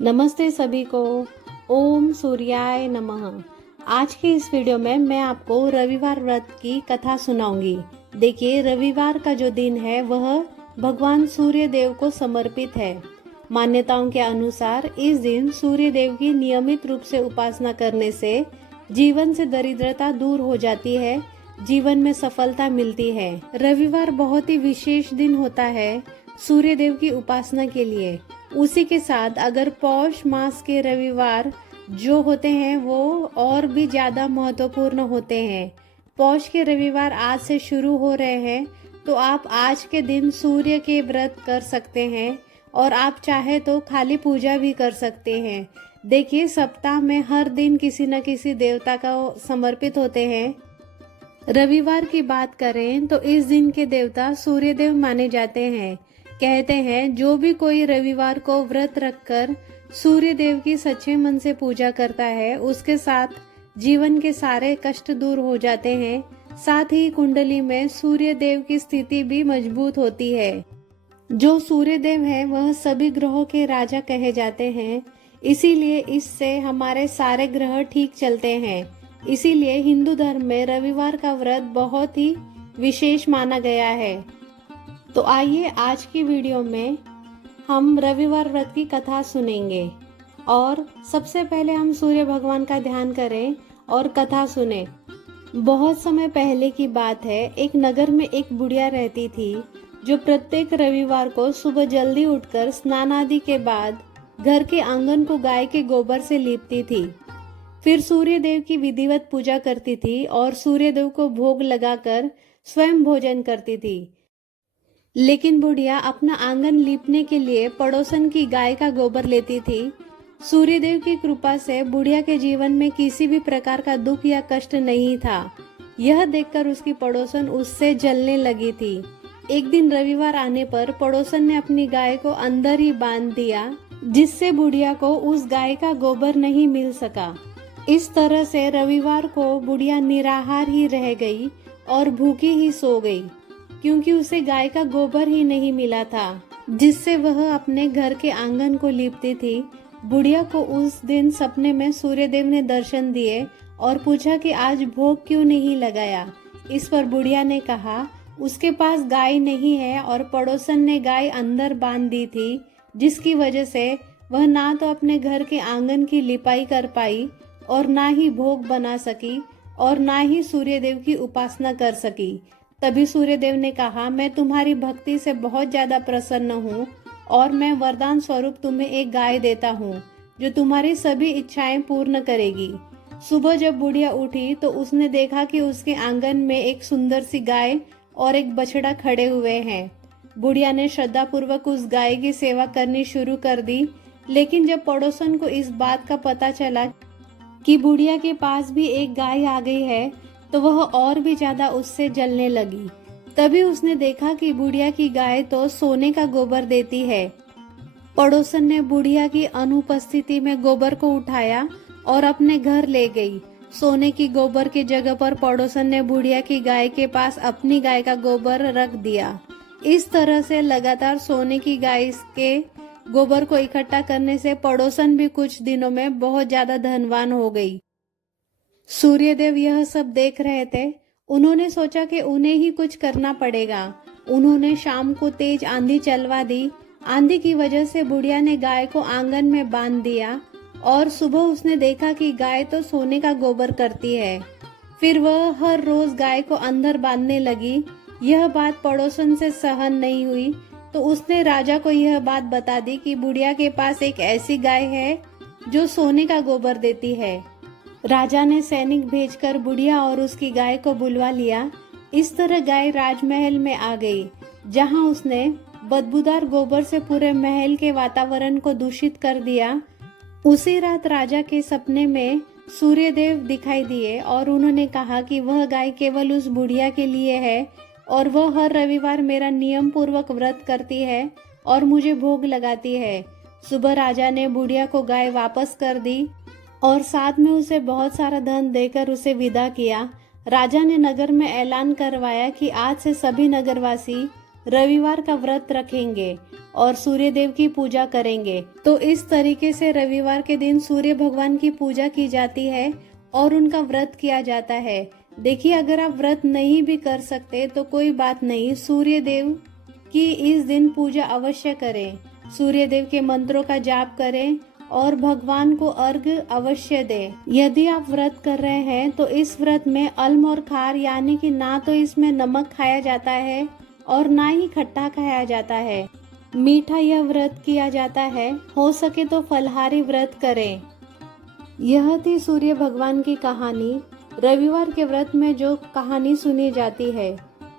नमस्ते सभी को। ओम सूर्याय नमः। आज की इस वीडियो में मैं आपको रविवार व्रत की कथा सुनाऊंगी। देखिए, रविवार का जो दिन है वह भगवान सूर्य देव को समर्पित है। मान्यताओं के अनुसार इस दिन सूर्य देव की नियमित रूप से उपासना करने से जीवन से दरिद्रता दूर हो जाती है, जीवन में सफलता मिलती है। रविवार बहुत ही विशेष दिन होता है सूर्य देव की उपासना के लिए। उसी के साथ अगर पौष मास के रविवार जो होते हैं वो और भी ज्यादा महत्वपूर्ण होते हैं। पौष के रविवार आज से शुरू हो रहे हैं, तो आप आज के दिन सूर्य के व्रत कर सकते हैं और आप चाहे तो खाली पूजा भी कर सकते हैं। देखिए, सप्ताह में हर दिन किसी न किसी देवता का समर्पित होते हैं। रविवार की बात करें तो इस दिन के देवता सूर्य देव माने जाते हैं। कहते हैं जो भी कोई रविवार को व्रत रखकर सूर्य देव की सच्चे मन से पूजा करता है, उसके साथ जीवन के सारे कष्ट दूर हो जाते हैं। साथ ही कुंडली में सूर्य देव की स्थिति भी मजबूत होती है। जो सूर्य देव है वह सभी ग्रहों के राजा कहे जाते हैं, इसीलिए इससे हमारे सारे ग्रह ठीक चलते हैं। इसीलिए हिंदू धर्म में रविवार का व्रत बहुत ही विशेष माना गया है। तो आइए आज की वीडियो में हम रविवार व्रत की कथा सुनेंगे और सबसे पहले हम सूर्य भगवान का ध्यान करें और कथा सुने। बहुत समय पहले की बात है, एक नगर में एक बुढ़िया रहती थी जो प्रत्येक रविवार को सुबह जल्दी उठकर स्नान आदि के बाद घर के आंगन को गाय के गोबर से लीपती थी। फिर सूर्य देव की विधिवत पूजा करती थी और सूर्य देव को भोग लगाकर स्वयं भोजन करती थी। लेकिन बुढ़िया अपना आंगन लीपने के लिए पड़ोसन की गाय का गोबर लेती थी। सूर्य देव की कृपा से बुढ़िया के जीवन में किसी भी प्रकार का दुख या कष्ट नहीं था। यह देखकर उसकी पड़ोसन उससे जलने लगी थी। एक दिन रविवार आने पर पड़ोसन ने अपनी गाय को अंदर ही बांध दिया, जिससे बुढ़िया को उस गाय का गोबर नहीं मिल सका। इस तरह से रविवार को बुढ़िया निराहार ही रह गई और भूखी ही सो गई, क्योंकि उसे गाय का गोबर ही नहीं मिला था जिससे वह अपने घर के आंगन को लीपती थी। बुढ़िया को उस दिन सपने में सूर्य देव ने दर्शन दिए और पूछा कि आज भोग क्यों नहीं लगाया। इस पर बुढ़िया ने कहा उसके पास गाय नहीं है और पड़ोसन ने गाय अंदर बांध दी थी, जिसकी वजह से वह ना तो अपने घर के आंगन की लिपाई कर पाई और ना ही भोग बना सकी और ना ही सूर्य देव की उपासना कर सकी। तभी सूर्य देव ने कहा, मैं तुम्हारी भक्ति से बहुत ज्यादा प्रसन्न हूँ और मैं वरदान स्वरूप तुम्हें एक गाय देता हूँ जो तुम्हारी सभी इच्छाएं पूर्ण करेगी। सुबह जब बुढ़िया उठी तो उसने देखा कि उसके आंगन में एक सुंदर सी गाय और एक बछड़ा खड़े हुए हैं। बुढ़िया ने श्रद्धा पूर्वक उस गाय की सेवा करनी शुरू कर दी। लेकिन जब पड़ोसन को इस बात का पता चला कि बुढ़िया के पास भी एक गाय आ गई है, तो वह और भी ज्यादा उससे जलने लगी। तभी उसने देखा कि बुढ़िया की गाय तो सोने का गोबर देती है। पड़ोसन ने बुढ़िया की अनुपस्थिति में गोबर को उठाया और अपने घर ले गई। सोने की गोबर की जगह पर पड़ोसन ने बुढ़िया की गाय के पास अपनी गाय का गोबर रख दिया। इस तरह से लगातार सोने की गाय के गोबर को इकट्ठा करने से पड़ोसन भी कुछ दिनों में बहुत ज्यादा धनवान हो गई। सूर्यदेव यह सब देख रहे थे। उन्होंने सोचा कि उन्हें ही कुछ करना पड़ेगा। उन्होंने शाम को तेज आंधी चलवा दी। आंधी की वजह से बुढ़िया ने गाय को आंगन में बांध दिया और सुबह उसने देखा कि गाय तो सोने का गोबर करती है। फिर वह हर रोज गाय को अंदर बांधने लगी। यह बात पड़ोसन से सहन नहीं हुई, तो उसने राजा को यह बात बता दी कि बुढ़िया के पास एक ऐसी गाय है जो सोने का गोबर देती है। राजा ने सैनिक भेजकर बुढ़िया और उसकी गाय को बुलवा लिया। इस तरह गाय राजमहल में आ गई, जहां उसने बदबूदार गोबर से पूरे महल के वातावरण को दूषित कर दिया। उसी रात राजा के सपने में सूर्यदेव दिखाई दिए और उन्होंने कहा कि वह गाय केवल उस बुढ़िया के लिए है और वह हर रविवार मेरा नियम पूर्वक व्रत करती है और मुझे भोग लगाती है। सुबह राजा ने बुढ़िया को गाय वापस कर दी और साथ में उसे बहुत सारा धन देकर उसे विदा किया। राजा ने नगर में ऐलान करवाया कि आज से सभी नगरवासी रविवार का व्रत रखेंगे और सूर्य देव की पूजा करेंगे। तो इस तरीके से रविवार के दिन सूर्य भगवान की पूजा की जाती है और उनका व्रत किया जाता है। देखिए, अगर आप व्रत नहीं भी कर सकते तो कोई बात नहीं, सूर्य देव की इस दिन पूजा अवश्य करें, सूर्य देव के मंत्रों का जाप करें और भगवान को अर्घ्य अवश्य दें। यदि आप व्रत कर रहे हैं तो इस व्रत में अल्म और खार यानी कि ना तो इसमें नमक खाया जाता है और ना ही खट्टा खाया जाता है, मीठा यह व्रत किया जाता है। हो सके तो फलहारी व्रत करें। यह थी सूर्य भगवान की कहानी, रविवार के व्रत में जो कहानी सुनी जाती है।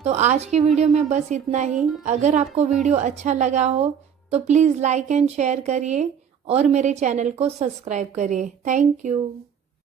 तो आज की वीडियो में बस इतना ही। अगर आपको वीडियो अच्छा लगा हो तो प्लीज़ लाइक एंड शेयर करिए और मेरे चैनल को सब्सक्राइब करिए। Thank you.